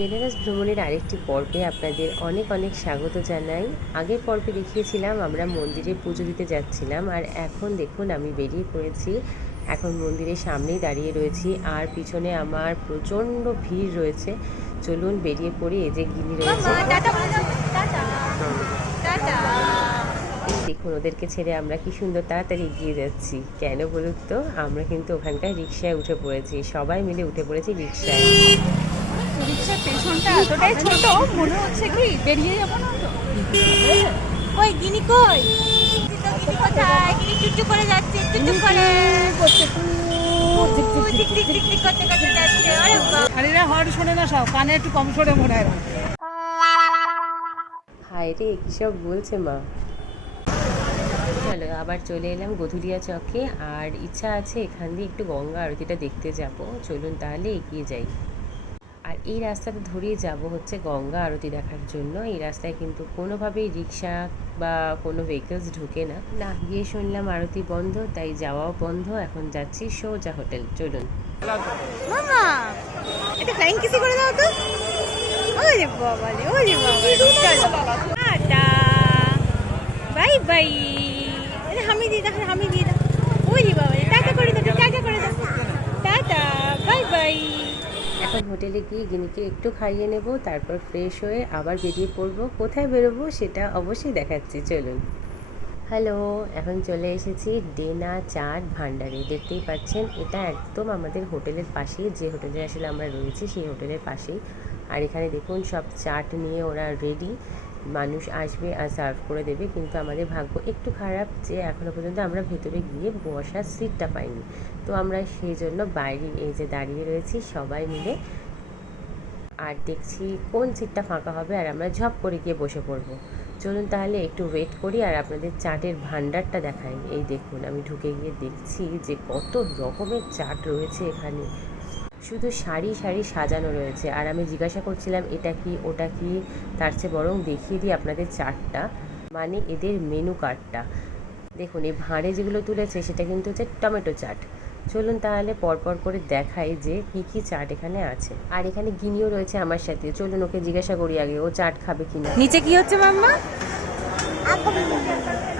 বেনারস ভ্রমণের আরেকটি পর্বে আপনাদের অনেক অনেক স্বাগত জানাই। আগের পর্বে দেখিয়েছিলাম আমরা মন্দিরে পুজো দিতে যাচ্ছিলাম, আর এখন দেখুন আমি বেরিয়ে পড়েছি। এখন মন্দিরের সামনেই দাঁড়িয়ে রয়েছি, আর পিছনে আমার প্রচণ্ড ভিড় রয়েছে। চলুন বেরিয়ে পড়ি। এই যে গিনি রয়েছে, দেখুন ওদেরকে ছেড়ে আমরা কি সুন্দর তাড়াতাড়ি এগিয়ে যাচ্ছি। কেন বলুন তো, আমরা কিন্তু ওখানকার রিক্সায় উঠে পড়েছি, সবাই মিলে উঠে পড়েছি রিক্সায়। রিক্সার পেছনটা এতটাই ছোট মনে হচ্ছে কি বেরিয়ে যাবো না তো। কই গিনি কই? গিনি কোথায়? গিনি চুচু করে যাচ্ছে, চুচু করে টিক টিক টিক টিক করতে করতে যাচ্ছে। আরে বাবা, আর এরা হর্ন শোনে না, সব কানে একটু কম শোনে মনে হয়। হায় রে, কী সব বলছে মা। চলো আবার চলে এলাম গধুলিয়া চকে, আর ইচ্ছা আছে এখান দিয়ে একটু গঙ্গা আরতিটা দেখতে যাব। চলুন তাহলে এগিয়ে যাই। আর এই রাস্তাটা ধরেই যাব হচ্ছে গঙ্গা আরতি দেখার জন্য। এই রাস্তায় কিন্তু কোনোভাবেই রিক্সা বা কোনো ভেহিকলস ঢুকে না। গিয়ে শুনলাম আরতি বন্ধ, তাই যাওয়াও বন্ধ। এখন যাচ্ছি সোজা হোটেল। চলুন। মামা এটা ফ্লাইং কিসি করে দাও তো। ওরে বাবা রে, ওরে বাবা, টাটা বাই বাই। এটা হামি দিয়ে দাও, হামি দিয়ে দাও। ওরে বাবা রে, টাটা করে দাও, টাটা করে দাও, টাটা বাই বাই। এখন হোটেলে গিয়ে গিনিকে একটু খাইয়ে নেব, তারপর ফ্রেশ হয়ে আবার বেরিয়ে পড়বো। কোথায় বেরোবো সেটা অবশ্যই দেখাচ্ছি, চলুন। হ্যালো, এখন চলে এসেছি ডেনা চাট ভান্ডারে। দেখতেই পাচ্ছেন এটা একদম আমাদের হোটেলের পাশেই, যে হোটেলে আসলে আমরা রয়েছি সেই হোটেলের পাশেই। আর এখানে দেখুন সব চাট নিয়ে ওরা রেডি, মানুষ আসবে আর সার্ভ করে দেবে। কিন্তু আমাদের ভাগ্য একটু খারাপ যে এখনও পর্যন্ত আমরা ভেতরে গিয়ে বসার সিটটা পাইনি। তো আমরা সেই জন্য বাইরে এই যে দাঁড়িয়ে রয়েছি সবাই মিলে, আর দেখছি কোন সিটটা ফাঁকা হবে আর আমরা ঝপ করে গিয়ে বসে পড়বো। চলুন তাহলে একটু ওয়েট করি আর আপনাদের চাটের ভান্ডারটা দেখাই। এই দেখুন আমি ঢুকে গিয়ে দেখছি যে কত রকমের চাট রয়েছে এখানে, শুধু সারি সারি সাজানো রয়েছে। আর আমি জিজ্ঞাসা করছিলাম এটা কি ওটা কি, তার চেয়ে বরং দেখিয়ে দিই আপনাদের চাটটা, মানে এদের মেনু কার্ডটা। দেখুন এই ভাঁড়ে যেগুলো তুলেছে সেটা কিন্তু হচ্ছে টমেটো চাট। চলুন তাহলে পরপর করে দেখাই যে কী কী চাট এখানে আছে। আর এখানে গিনিও রয়েছে আমার সাথে। চলুন ওকে জিজ্ঞাসা করি আগে ও চাট খাবে কিনা। নিচে কি হচ্ছে মাম্মা?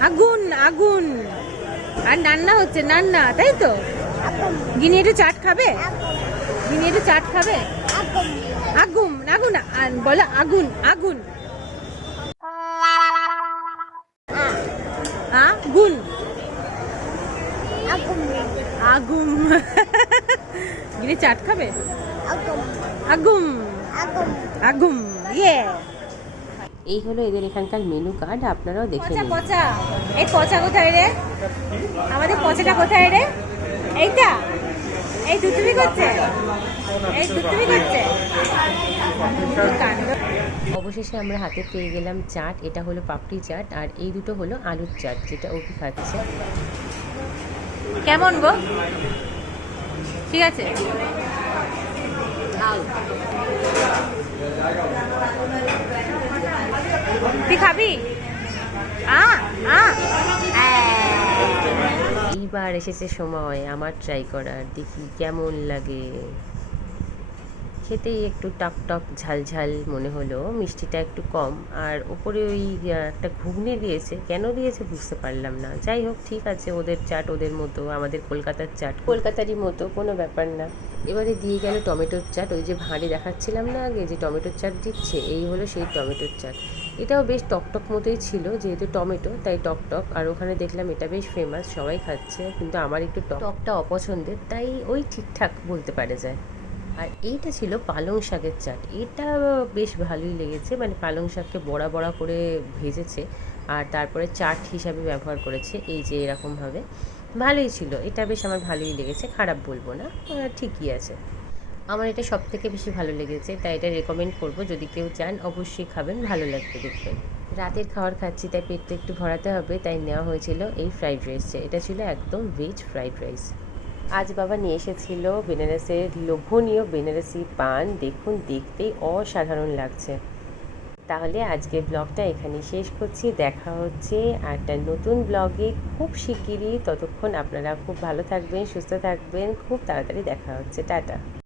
আগুন আগুন, আর নান্না হচ্ছে, নান্না তাই তো। গিনি একটু চাট খাবে, গিনি একটু চাট খাবে। আগুন আগুন বলো, আগুন আগুন আগুন আগুন। গিনি চাট খাবে। আগুন আগুন, ইয়ে। এই হলো এদের এখানকার মেনু কার্ড, আপনারাও দেখে নিন। পচা, এই পচা কোথায় রে? আমাদের পচাটা কোথায় রে? এইটা, এই দুটুমি করছে, এই দুটুমি করছে। অবশেষে আমরা হাতে পেয়ে গেলাম চাট। এটা হলো পাপড়ি চাট, আর এই দুটো হলো আলুর চাট, যেটা ওকে খাচ্ছে। কেমন গো? ঠিক আছে। তুই খাবি? এইবার এসেছে সময় আমার ট্রাই করার, দেখি কেমন লাগে। খেতেই একটু টক টক ঝাল ঝাল মনে হলো, মিষ্টিটা একটু কম। আর ওপরে ওই একটা ঘুগনি দিয়েছে, কেন দিয়েছে বুঝতে পারলাম না। যাই হোক, ঠিক আছে, ওদের চাট ওদের মতো, আমাদের কলকাতার চাট কলকাতারই মতো, কোনো ব্যাপার না। এবারে দিয়ে গেল টমেটোর চাট। ওই যে ভাঁড়ে দেখাচ্ছিলাম না আগে যে টমেটোর চাট দিচ্ছে, এই হলো সেই টমেটোর চাট। এটাও বেশ টকটক মতোই ছিল, যেহেতু টমেটো তাই টকটক। আর ওখানে দেখলাম এটা বেশ ফেমাস, সবাই খাচ্ছে, কিন্তু আমার একটু টকটা অপছন্দের, তাই ওই ঠিকঠাক বলতে পারা যায়। আর এইটা ছিল পালং শাকের চাট। এটা বেশ ভালোই লেগেছে, মানে পালং শাককে বড়া বড়া করে ভেজেছে আর তারপরে চাট হিসাবে ব্যবহার করেছে, এই যে এরকমভাবে। ভালোই ছিল, এটা বেশ আমার ভালোই লেগেছে, খারাপ বলবো না, ঠিকই আছে। আমার এটা সব থেকে বেশি ভালো লেগেছে, তাই এটা রেকমেন্ড করব, যদি কেউ চান অবশ্যই খাবেন, ভালো লাগবে দেখবেন। রাতের খাবার খাচ্ছি তাই পেটটা একটু ভরাতে হবে, তাই নেওয়া হয়েছিল এই ফ্রাইড রাইসটা। এটা ছিল একদম ভেজ ফ্রাইড রাইস। আজ বাবা নিয়ে এসেছিল বেনারসের লোভনীয় বেনারসি পান। দেখুন দেখতেই অসাধারণ লাগছে। তাহলে আজকে ব্লগটা এখানেই শেষ করছি। দেখা হচ্ছে একটা নতুন ব্লগে খুব শিগগিরই। ততক্ষণ আপনারা খুব ভালো থাকবেন, সুস্থ থাকবেন। খুব তাড়াতাড়ি দেখা হচ্ছে। টাটা।